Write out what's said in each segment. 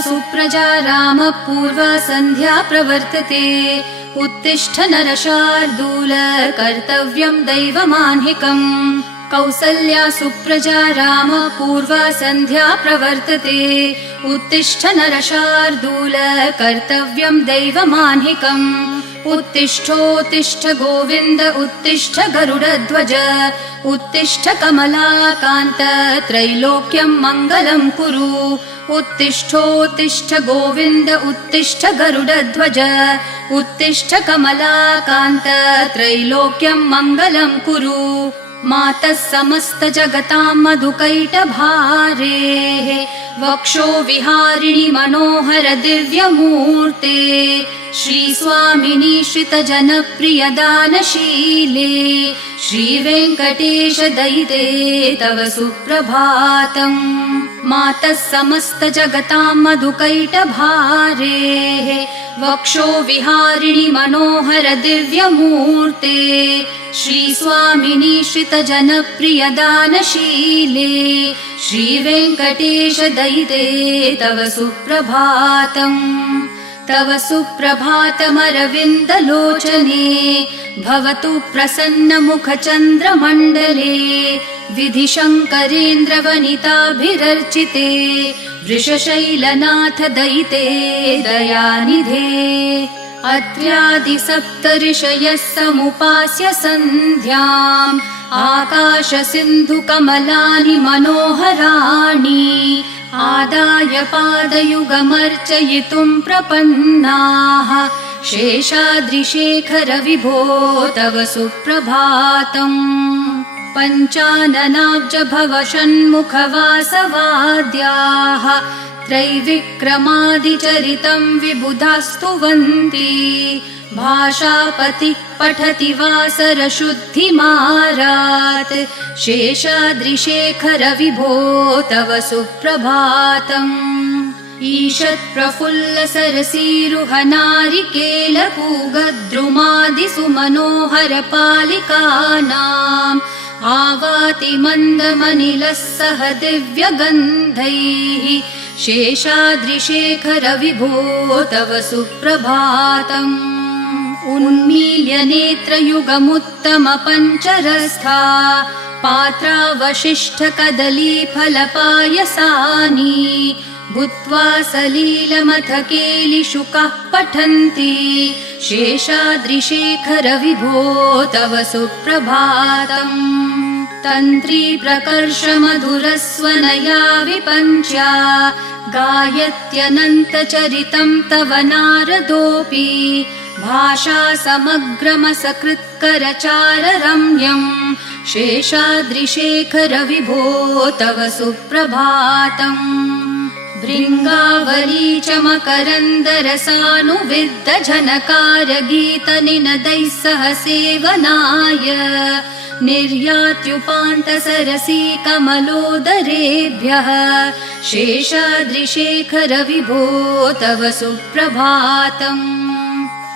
सुप्रजा रामः पूर्वा सन्ध्या प्रवर्तते। उत्तिष्ठ नरशार्दूल कर्तव्यं दैवमाह्निकम्। कौसल्या सुप्रजा रामः पूर्वा सन्ध्या प्रवर्तते। उत्तिष्ठ नरशार्दूल कर्तव्यं दैवमाह्निकम्। उत्तिष्ठोत्तिष्ठ गोविन्द उत्तिष्ठ गरुडध्वज। उत्तिष्ठ कमलाकान्त त्रैलोक्यं मङ्गलं कुरु। उत्तिष्ठोत्तिष्ठ गोविन्द उत्तिष्ठ गरुडध्वज। उत्तिष्ठ कमलाकान्त त्रैलोक्यं मङ्गलं कुरु। मातः समस्त जगतां मधुकैटभारेः वक्षो विहारिणि मनोहर दिव्यमूर्ते। श्रीस्वामिनि श्रितजनप्रियदानशीले श्रीवेङ्कटेश दयिते तव सुप्रभातम्। मातः समस्त जगतां मधुकैटभारेः वक्षो विहारिणि मनोहर दिव्यमूर्ते। श्रीस्वामिनि श्रितजनप्रियदानशीले श्रीवेङ्कटेश दयिते तव सुप्रभातम्। तव सुप्रभातमरविन्दलोचने भवतु प्रसन्नमुखचन्द्रमण्डले। विधिशङ्करेन्द्रवनिताभिरर्चिते वृषशैलनाथ दयिते दयानिधे। अत्र्यादिसप्तऋषयः समुपास्य सन्ध्याम् आकाशसिन्धुकमलानि मनोहराणि आदाय पादयुगमर्चयितुं प्रपन्नाः। शेषाद्रिशेखर विभो तव सुप्रभातम्। पञ्चाननाब्ज भव षण्मुखवासवाद्याः त्रैविक्रमादिचरितं विबुधास्तुवन्ति। भाषापतिः पठति वासरशुद्धिमारात्। शेषाद्रिशेखर विभो तव सुप्रभातम्। ईषत्प्रफुल्ल सरसीरुहनारिकेलपूगद्रुमादिसुमनोहर पालिकानाम् आवाति मन्दमनिलः सह दिव्यगन्धैः। शेषाद्रिशेखर विभो तव सुप्रभातम्। उन्मील्य नेत्रयुगमुत्तम पञ्चरस्था पात्रावशिष्ठ कदलीफलपायसानि भूत्वा सलीलमथ केलिशुकाः पठन्ति। शेषाद्रिशेखर विभो तव सुप्रभातम्। तन्त्री प्रकर्ष मधुरस्वनया विपञ्च्या गायत्यनन्तचरितं तव नारदोऽपि। भाषा समग्रमसकृत्करचाररम्यम्। शेषाद्रिशेखर विभो तव सुप्रभातम्। भृङ्गावली च मकरन्दरसानुविद्ध झनकार गीतनिनदैः सह सेवनाय निर्यात्युपान्त सरसी कमलोदरेभ्यः। शेषाद्रिशेखर विभो तव सुप्रभातम्।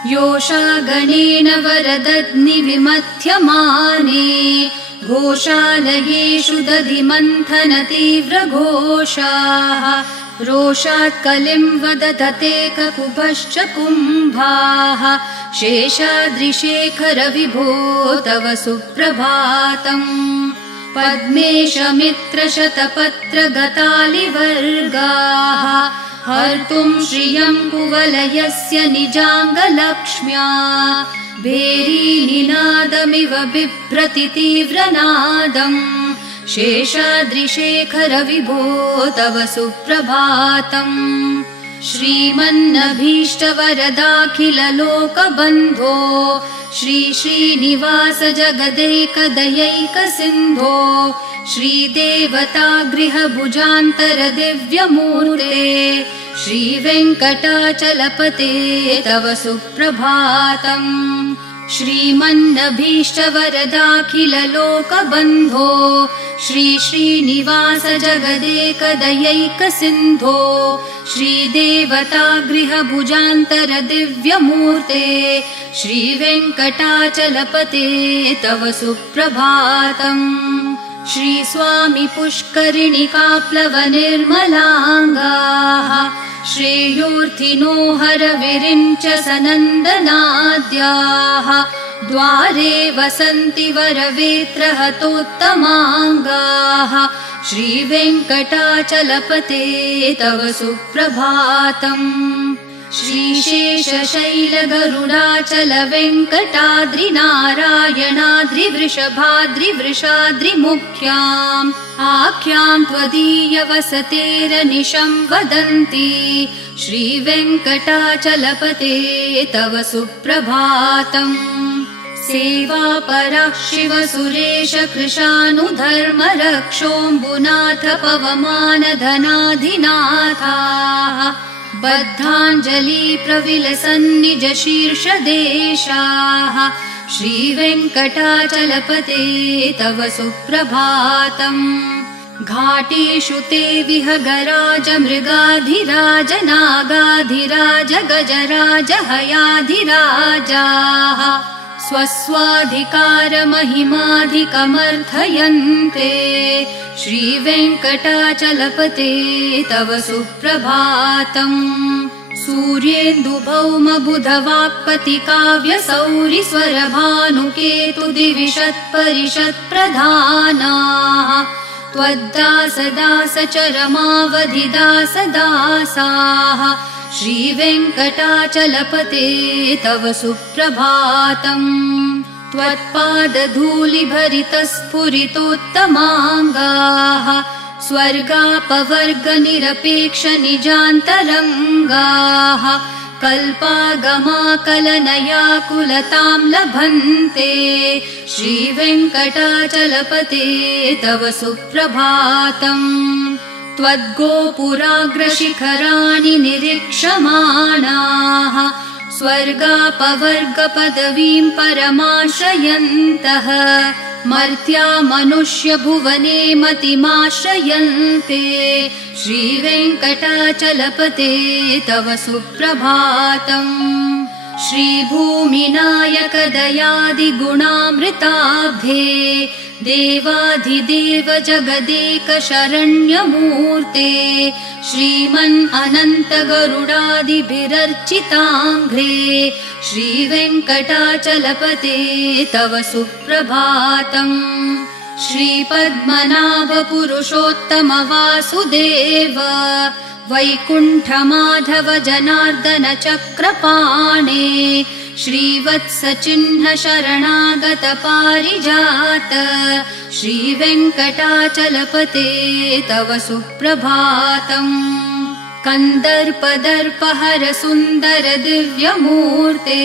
योषागणेन वरदग्निविमथ्यमाने घोषालयेषु दधिमन्थन तीव्रघोषाः। रोषात् कलिं वदधते ककुभश्च कुम्भाः। शेषाद्रिशेखर विभो तव सुप्रभातम्। पद्मेशमित्रशतपत्रगतालिवर्गाः हर्तुं श्रियं कुवलयस्य निजाङ्गलक्ष्म्या। भेरीनिनादमिव बिभ्रति तीव्रनादम्। शेषाद्रिशेखर विभो तव सुप्रभातम्। श्रीमन्नभीष्टवरदाखिललोकबन्धो श्री श्रीनिवास जगदैकदयैकसिन्धो श्रीदेवतागृहभुजान्तर दिव्यमूर्ते श्रीवेङ्कटाचलपते तव सुप्रभातम्। श्रीमन्नभीष्टवरदाखिललोकबन्धो श्री श्रीनिवास जगदेकदयैकसिन्धो श्रीदेवतागृहभुजान्तर दिव्यमूर्ते श्रीवेङ्कटाचलपते तव सुप्रभातम्। श्रीस्वामी पुष्करिणिकाप्लवनिर्मलाङ्गाः श्रेयोर्थिनो हरविरिञ्च सनन्दनाद्याः द्वारे वसन्ति वरवेत्रहतोत्तमाङ्गाः श्रीवेङ्कटाचलपते तव सुप्रभातम्। श्रीशेषशैलगरुडाचल वेङ्कटाद्रिनारायणाद्रिवृषभाद्रिवृषाद्रिमुख्याम् आख्याम् त्वदीयवसतेरनिशं वदन्ति श्रीवेङ्कटाचलपते तव सुप्रभातम्। सेवापरः शिवसुरेश कृशानुधर्मरक्षोऽम्बुनाथ पवमानधनाधिनाथाः बद्धाञ्जलि प्रविलसन्निज शीर्षदेशाः श्रीवेङ्कटाचलपते तव सुप्रभातम्। घाटेषु ते विहगराज मृगाधिराज नागाधिराज गजराज हयाधिराजाः स्वस्वाधिकारमहिमाधिकमर्थयन्ते श्रीवेङ्कटाचलपते तव सुप्रभातम्। सूर्येन्दुभौमबुधवाक्पतिकाव्यसौरिस्वरभानुकेतुदिविषत्परिषत्प्रधानाः त्वद्दासदासचरमावधिदासदासाः श्रीवेङ्कटाचलपते तव सुप्रभातम्। त्वत्पादधूलिभरितस्फुरितोत्तमाङ्गाः स्वर्गापवर्गनिरपेक्षनिजान्तरङ्गाः कल्पागमाकलनयाकुलतां लभन्ते श्रीवेङ्कटाचलपते तव सुप्रभातम्। त्वद्गोपुराग्रशिखराणि निरीक्षमाणाः स्वर्गापवर्गपदवीं परमाश्रयन्तः मर्त्या मनुष्यभुवने मतिमाश्रयन्ते श्रीवेङ्कटाचलपते तव सुप्रभातम्। श्रीभूमिनायक दयादिगुणामृताब्धे देवाधिदेव जगदेक शरण्यमूर्ते श्रीमन् अनन्त गरुडादिभिरर्चिताङ्घ्रे श्रीवेङ्कटाचलपते तव सुप्रभातम्। श्रीपद्मनाभ पुरुषोत्तम वासुदेव वैकुण्ठमाधव जनार्दन चक्रपाणे श्रीवत्सचिह्न शरणागत पारिजात श्रीवेङ्कटाचलपते तव सुप्रभातम्। कन्दर्पदर्पहर सुन्दर दिव्यमूर्ते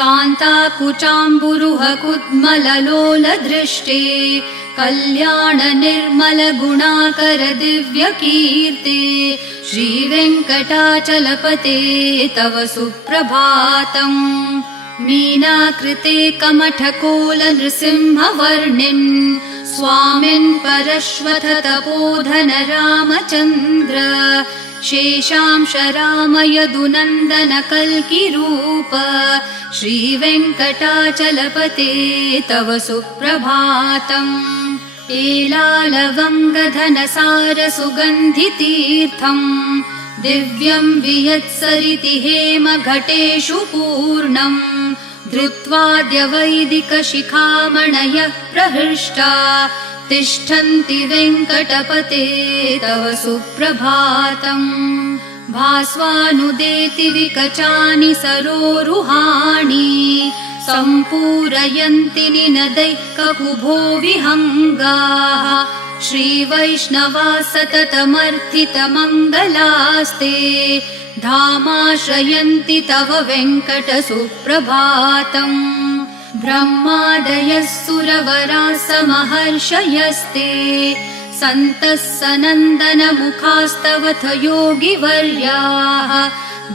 कान्ताकुचाम्बुरुह कुद्मललोल दृष्टे कल्याण निर्मल गुणाकर दिव्यकीर्ते श्रीवेङ्कटाचलपते तव सुप्रभातम्। मीनाकृते कमठकोल नृसिंहवर्णिन् स्वामिन् परश्वथ तपोधन रामचन्द्र शेषांश राम यदुनन्दन कल्किरूप श्रीवेङ्कटाचलपते तव सुप्रभातम्। एलालवङ्गधनसार सुगन्धितीर्थम् दिव्यं वियत्सरिति हेमघटेषु पूर्णम् धृत्वाद्य वैदिकशिखामणयः प्रहृष्टा तिष्ठन्ति वेङ्कटपते तव सुप्रभातम्। भास्वानुदेति विकचानि सरोरुहाणि सम्पूरयन्ति निनदैः ककुभो विहङ्गाः श्रीवैष्णवा सततमर्थितमङ्गलास्ते धामाश्रयन्ति तव वेङ्कट सुप्रभातम्। ब्रह्मादयः सुरवराः समहर्षयस्ते सन्तः सनन्दन मुखास्तवथ योगिवर्याः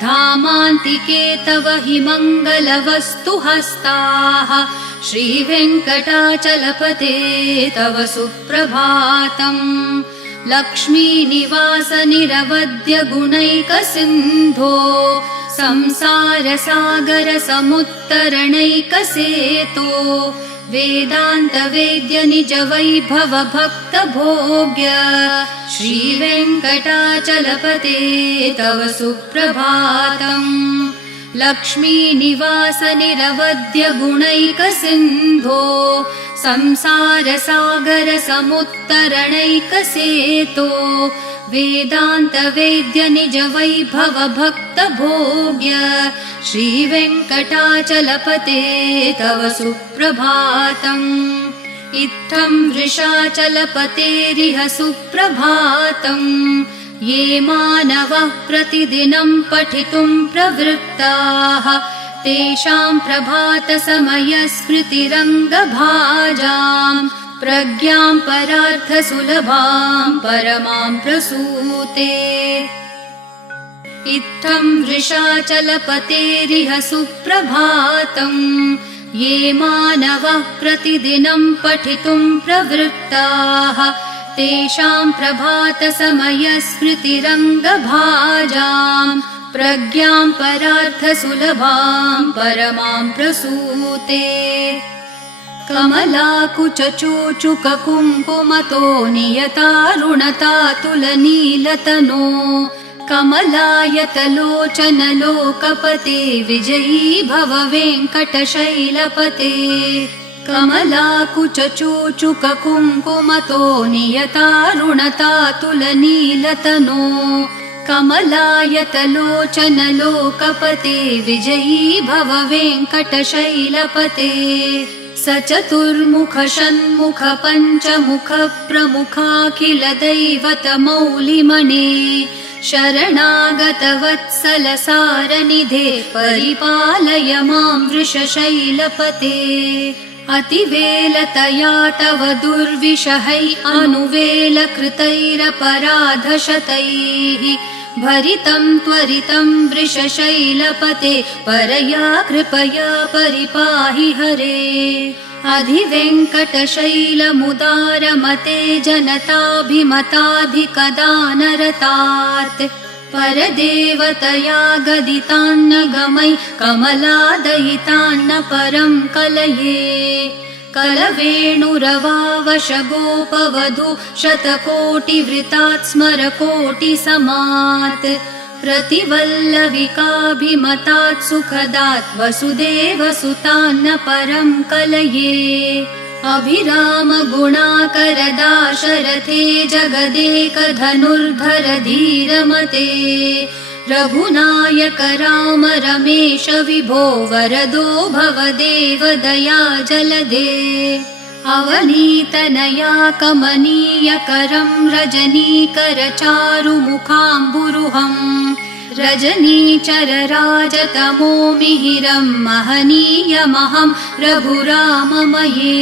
धामान्तिके तव हि मङ्गलवस्तु हस्ताः श्रीवेङ्कटाचलपते तव सुप्रभातम्। लक्ष्मीनिवास निरवद्य गुणैकसिन्धो संसार सागर समुत्तरणैकसेतो वेदान्तवेद्य निज वैभव भक्त भोग्य श्रीवेङ्कटाचलपते तव सुप्रभातम् लक्ष्मी निवास निरवध्य गुणैकसिन्धो संसार सागर समुत्तरणैकसेतो वेदान्तवेद्य निज वैभव भक्त भोग्य श्रीवेङ्कटाचलपते तव सुप्रभातम् इत्थं वृषाचलपतेरिह सुप्रभातम् ये मानवः प्रतिदिनं पठितुं प्रवृत्ताः तेषां प्रभातसमयस्मृतिरङ्गभाजाम् प्रज्ञां परार्थसुलभां परमां प्रसूते इत्थं वृषाचलपतेरिह सुप्रभातम् ये मानवः प्रतिदिनं पठितुं प्रवृत्ताः तेषां प्रभातसमयस्मृतिरङ्गभाजाम् प्रज्ञां परार्थसुलभां परमां प्रसूते कमलाकुचूचुककुङ्कुमतो नियतारुणतातुलनीलतनो कमलायतलोचनलोकपते विजयी भव वेङ्कटशैलपते कमलाकुचूचुककुङ्कुमतो नियतारुणतातुलनीलतनो कमलायतलोचनलोकपते विजयी भव वेङ्कटशैलपते स चतुर्मुख षण्मुख पञ्चमुख प्रमुखाखिल दैवतमौलिमणे शरणागत वत्सल सारनिधे परिपालय मां वृषशैलपते अतिवेलतया तव दुर्विषहै अनुवेलकृतैरपराधशतैः भरितं त्वरितं वृषशैलपते परया कृपया परिपाहि हरे अधिवेङ्कटशैलमुदारमते जनताभिमताधिकदानरतात् परदेवतया गदितान्नगमै कमलादयितान्न परं कलये कलवेणुरवावशगोपवधू शतकोटिवृतात् स्मरकोटिसमात् प्रतिवल्लविकाभिमतात् सुखदात् वसुदेवसुतान्न परं कलये अभिराम गुणाकर दाशरथे जगदेकधनुर्धर धीरमते रघुनायक राम रमेश विभो वरदो भवदेव दया जलदे अवनीतनया कमनीयकरं रजनीकर चारुमुखाम्बुरुहम् रजनीचरराजतमो मिहिरं महनीयमहं रघुराममये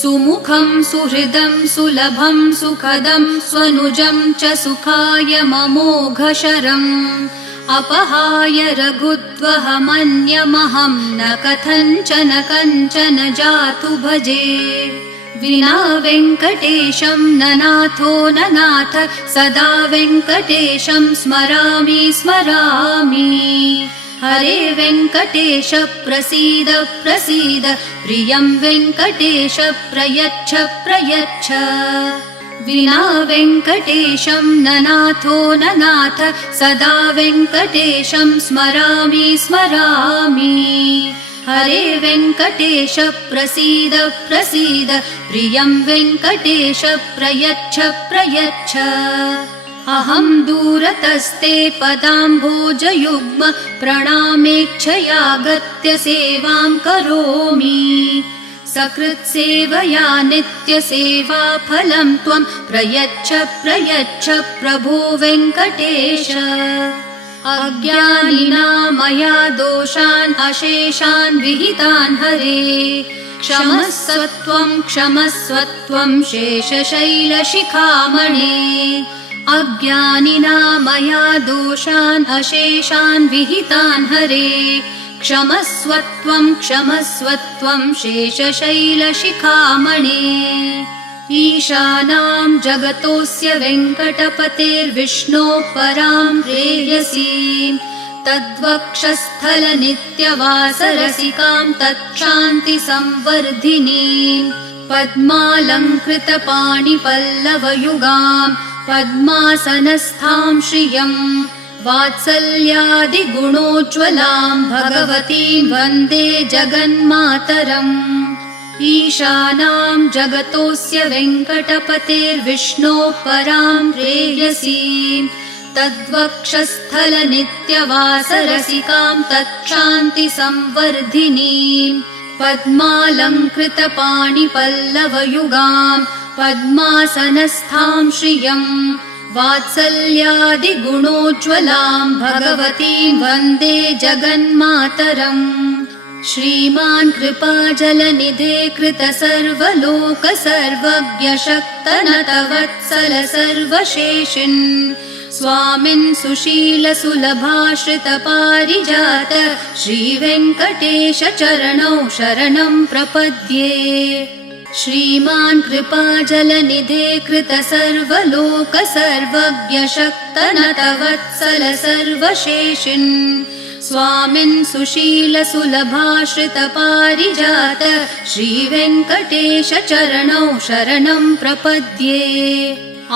सुमुखं सुहृदं सुलभं सुखदं स्वनुजं च सुखाय ममोघशरम् अपहाय रघुत्वहमन्यमहं न कथञ्चन कञ्चन जातु भजे विना वेङ्कटेशं ननाथो ननाथ सदा वेङ्कटेशं स्मरामि स्मरामि हरे वेङ्कटेश प्रसीद प्रसीद प्रियं वेङ्कटेश प्रयच्छ प्रयच्छ विना वेङ्कटेशं ननाथो ननाथ सदा वेङ्कटेशं स्मरामि स्मरामि हरे वेङ्कटेश प्रसीद प्रसीद प्रियं वेङ्कटेश प्रयच्छ प्रयच्छ अहं दूरतस्ते पदाम्भोजयुग्म प्रणामेच्छयागत्य सेवां करोमि सकृत्सेवया नित्यसेवाफलं त्वं प्रयच्छ प्रयच्छ प्रभो वेङ्कटेश अज्ञानिना मया दोषान् अशेषान् विहितान् हरे क्षमस्व त्वं शेषशैलशिखामणे अज्ञानिना मया दोषान् अशेषान् विहितान् हरे क्षमस्व त्वं शेषशैलशिखामणे ईशानां जगतोऽस्य वेङ्कटपतेर्विष्णोः परां प्रेयसीं तद्वक्षस्थलनित्यवासरसिकां तत्क्षान्तिसंवर्धिनीं पद्मालङ्कृतपाणिपल्लवयुगां पद्मासनस्थां श्रियं वात्सल्यादिगुणोज्ज्वलां भगवतीं वन्दे जगन्मातरम् ईशानां जगतोऽस्य वेङ्कटपतेर्विष्णोः परां प्रेयसीं तद्वक्षस्थलनित्यवासरसिकां तत्क्षान्तिसंवर्धिनीं पद्मालङ्कृतपाणिपल्लवयुगां पद्मासनस्थां श्रियं वात्सल्यादिगुणोज्ज्वलां भगवतीं वन्दे जगन्मातरम् श्रीमान् कृपाजलनिधे कृतसर्वलोक सर्वज्ञ शक्तनतवत्सल सर्वशेषिन् स्वामिन् सुशील सुलभाश्रित पारिजात श्रीवेङ्कटेश चरणौ शरणं प्रपद्ये श्रीमान् कृपाजलनिधे कृतसर्वलोक सर्वज्ञ शक्तनतवत्सल सर्वशेषिन् स्वामिन् सुशील सुलभाश्रित पारिजात श्रीवेङ्कटेश चरणौ शरणं प्रपद्ये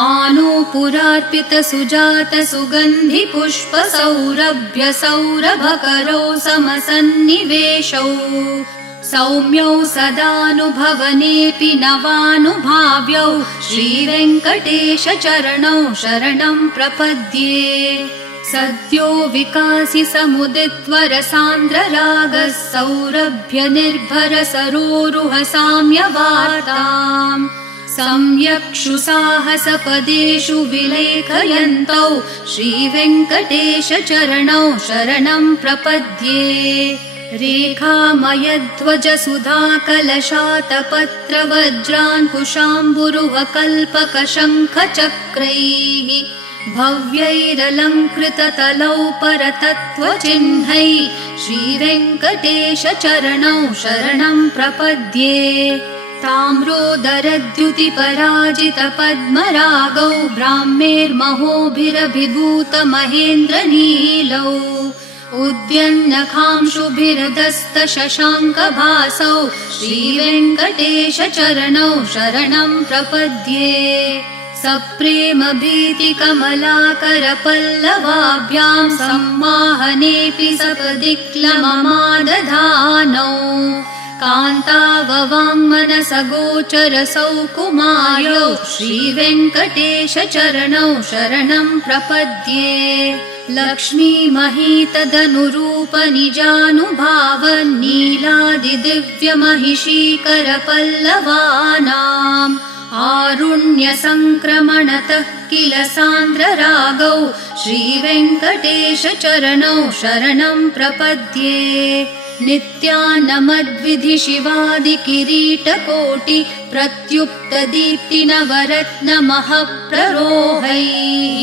आनूपुरार्पित सुजात सुगन्धि पुष्प सौरभ्य सौरभकरौ समसन्निवेशौ सौम्यौ सदानुभवनेऽपि नवानुभाव्यौ श्रीवेङ्कटेश चरणौ शरणं प्रपद्ये सद्यो विकासि समुदित्वरसान्द्ररागः सौरभ्य निर्भर सरोरुह साम्यवार्ताम् सम्यक्षु साहसपदेषु विलेखयन्तौ श्रीवेङ्कटेश चरणौ शरणं प्रपद्ये रेखामयध्वज सुधाकलशातपत्र वज्राङ्कुशाम्बुरुह कल्पकशङ्खचक्रैः भव्यैरलङ्कृततलौ परतत्त्वचिह्नैः श्रीवेङ्कटेश चरणौ शरणं प्रपद्ये ताम्रोदरद्युतिपराजित पद्मरागौ ब्राह्मेर्महोभिरभिभूत महेन्द्रनीलौ उद्यन्नखांशुभिर्दस्त शशाङ्कभासौ श्रीवेङ्कटेश चरणौ शरणं प्रपद्ये सप्रेम भीतिकमलाकरपल्लवाभ्यां सम्माहनेऽपि सपदिक्लममादधानौ कान्ताववाङ्मनसगोचरसौ कुमार्यौ श्रीवेङ्कटेश चरणौ शरणं प्रपद्ये लक्ष्मीमहीतदनुरूपनिजानुभावन्नीलादिदिव्यमहिषीकरपल्लवानाम् आरुण्यसङ्क्रमणतः किल सान्द्ररागौ श्रीवेङ्कटेश चरणौ शरणं प्रपद्ये नित्यानमद्विधि शिवादिकिरीटकोटि प्रत्युक्तदीप्तिनवरत्नमःप्ररोहैः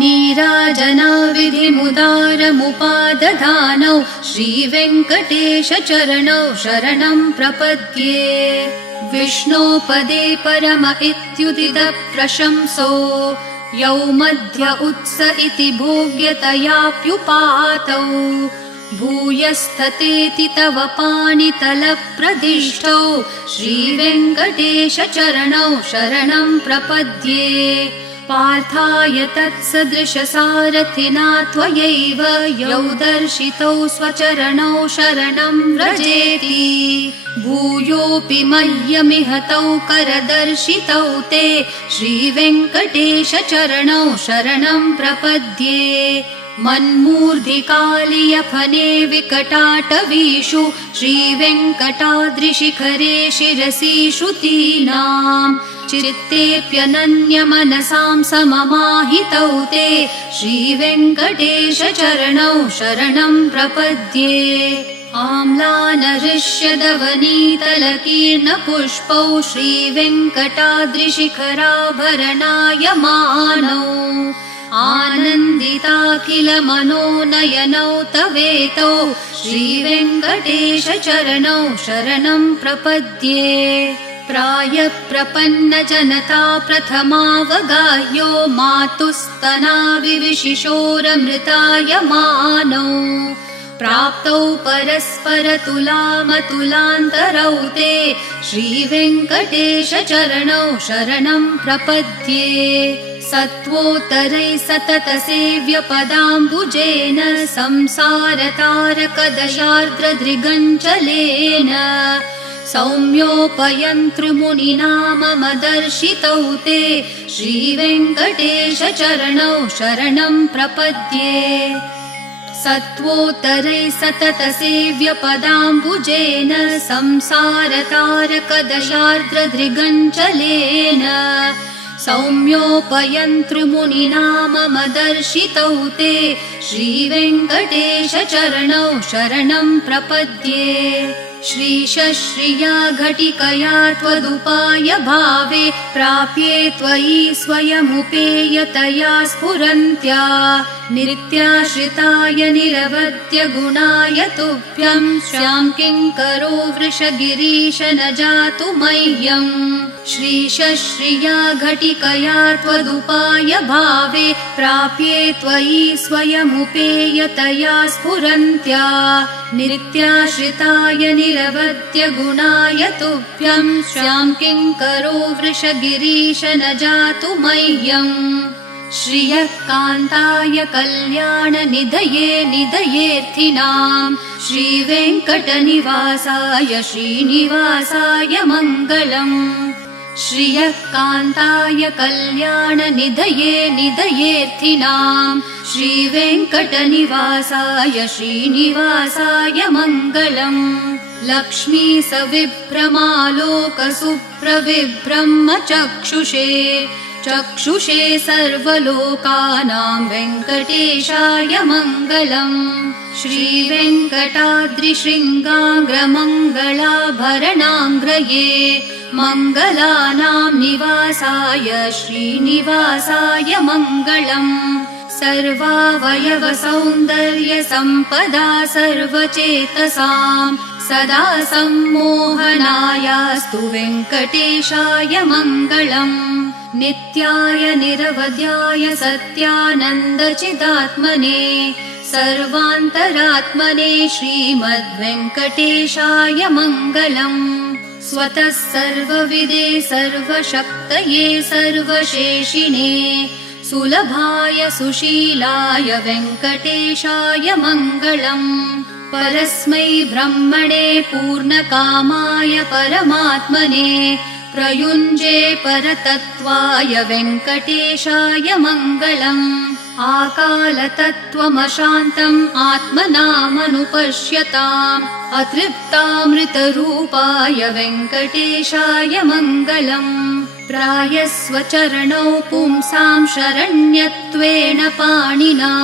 नीराजनाविधिमुदारमुपादधानौ श्रीवेङ्कटेश चरणौ शरणं प्रपद्ये विष्णोपदे परम इत्युदित प्रशंसो यौ मध्य उत्स इति भोग्यतयाप्युपातौ भूयस्ततेति तव पाणितलप्रदिष्टौ श्रीवेङ्कटेश चरणौ शरणं प्रपद्ये पार्थाय तत्सदृशसारथिना त्वयैव यौ दर्शितौ स्वचरणौ शरणं व्रजेति भूयोऽपि मह्यमिहतौ करदर्शितौ ते श्रीवेङ्कटेश चरणौ शरणं प्रपद्ये मन्मूर्धिकालियफने विकटाटवीषु श्रीवेङ्कटाद्रिशिखरे शिरसि श्रुतीनाम् चित्तेऽप्यनन्यमनसां सममाहितौ ते श्रीवेङ्कटेश चरणौ शरणं प्रपद्ये आम्लानहृष्यदवनीतलकीर्णपुष्पौ श्रीवेङ्कटाद्रिशिखराभरणायमानौ आनन्दिताखिल मनोनयनौ तवेतौ श्रीवेङ्कटेश चरणौ शरणं प्रपद्ये प्रायप्रपन्नजनता प्रथमावगाह्यो मातुस्तनाविविशिशोरमृतायमानौ प्राप्तौ परस्परतुलामतुलान्तरौ ते श्रीवेङ्कटेशचरणौ शरणं प्रपद्ये सत्वोत्तरैः सततसेव्यपदाम्बुजेन संसारतारकदशार्द्रदृगञ्चलेन सौम्योपयन्तृमुनिना मम दर्शितौ ते श्रीवेङ्कटेशचरणौ शरणं प्रपद्ये सत्वोत्तरैः सततसेव्यपदाम्बुजेन संसारतारकदशार्द्रदृगञ्चलेन सौम्योपयन्तृमुनिना मम दर्शितौ ते श्रीवेङ्कटेशचरणौ शरणं प्रपद्ये श्रीशश्रिया घटिकया त्वदुपाय भावे प्राप्ये त्वयि स्वयमुपेयतया स्फुरन्त्या नित्याश्रिताय निरवद्य गुणाय तुभ्यं श्यां किङ्करो वृषगिरीश न जातु मह्यम् श्रीशश्रिया घटिकया त्वदुपाय भावे प्राप्ये त्वयि स्वयमुपेयतया स्फुरन्त्या नित्याश्रिताय निरवद्य गुणाय तुभ्यं श्यां किङ्करो वृषगिरीश न जातु मह्यम् श्रियः कान्ताय कल्याणनिधये निधयेऽर्थिनां श्रीवेङ्कटनिवासाय श्रीनिवासाय मङ्गलम् श्रियः कान्ताय कल्याणनिधये निधयेऽर्थिनां श्रीवेङ्कटनिवासाय श्रीनिवासाय मङ्गलम् लक्ष्मी सविभ्रमालोकसुप्रविभ्रमचक्षुषे चक्षुषे सर्वलोकानां वेङ्कटेशाय मङ्गलम् श्रीवेङ्कटाद्रिशृङ्गाग्रमङ्गलाभरणाङ्ग्रये मङ्गलानां निवासाय श्रीनिवासाय मङ्गलम् सर्वावयवसौन्दर्यसम्पदा सर्वचेतसां सदा सम्मोहनायास्तु वेङ्कटेशाय मङ्गलम् नित्याय निरवध्याय सत्यानन्दचिदात्मने सर्वान्तरात्मने श्रीमद्वेङ्कटेशाय मङ्गलम् स्वतः सर्वविदे सर्वशक्तये सर्वशेषिणे सुलभाय सुशीलाय वेङ्कटेशाय मङ्गलम् परस्मै ब्रह्मणे पूर्णकामाय परमात्मने प्रयुञ्जे परतत्त्वाय वेङ्कटेशाय मङ्गलम् आकालतत्त्वमशान्तम् आत्मनामनुपश्यताम् अतृप्तामृतरूपाय वेङ्कटेशाय मङ्गलम् प्रायस्वचरणौ पुंसां शरण्यत्वेन पाणिना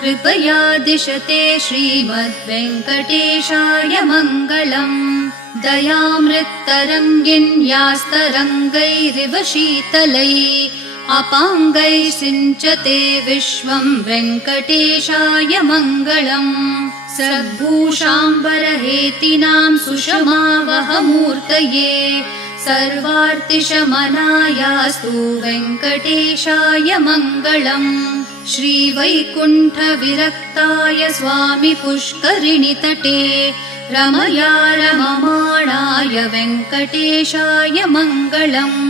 कृपया दिशते श्रीमद्वेङ्कटेशाय मङ्गलम् दयामृत्तरङ्गिन्यास्तरङ्गैरिव शीतलैः अपाङ्गैः सिञ्चते विश्वं वेङ्कटेशाय मङ्गलम् सद्भूषाम्बरहेतिनां सुषमावहमूर्तये सर्वार्तिशमनायास्तु वेङ्कटेशाय मङ्गलम् श्रीवैकुण्ठविरक्ताय स्वामि पुष्करिणीतटे रमया रममाणाय वेङ्कटेशाय मङ्गलम्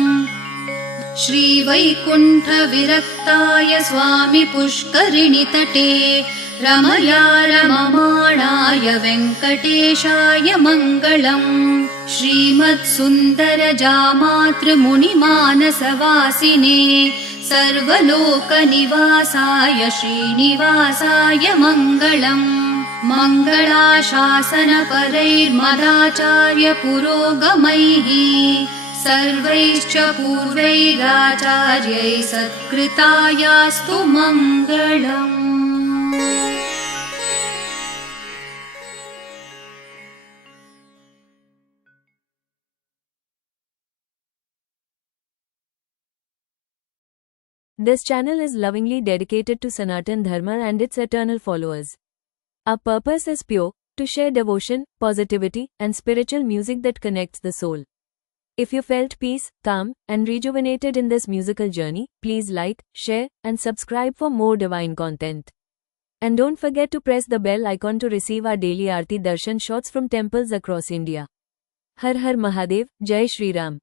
श्रीवैकुण्ठविरक्ताय स्वामि पुष्करिणीतटे रमया रममाणाय वेङ्कटेशाय मङ्गलम् श्रीमत्सुन्दरजामातृमुनिमानसवासिने सर्वलोकनिवासाय श्रीनिवासाय मङ्गलम् मङ्गलाशासनपरैर्मदाचार्य पुरोगमैः सर्वैश्च पूर्वैराचार्यैः सत्कृतायास्तु मङ्गलम्। This channel is lovingly dedicated to Sanatan Dharma and its eternal followers. Our purpose is pure, to share devotion, positivity, and spiritual music that connects the soul. If you felt peace, calm, and rejuvenated in this musical journey, please like, share, and subscribe for more divine content. And don't forget to press the bell icon to receive our daily Aarti Darshan shots from temples across India. Har Har Mahadev, Jai Shri Ram.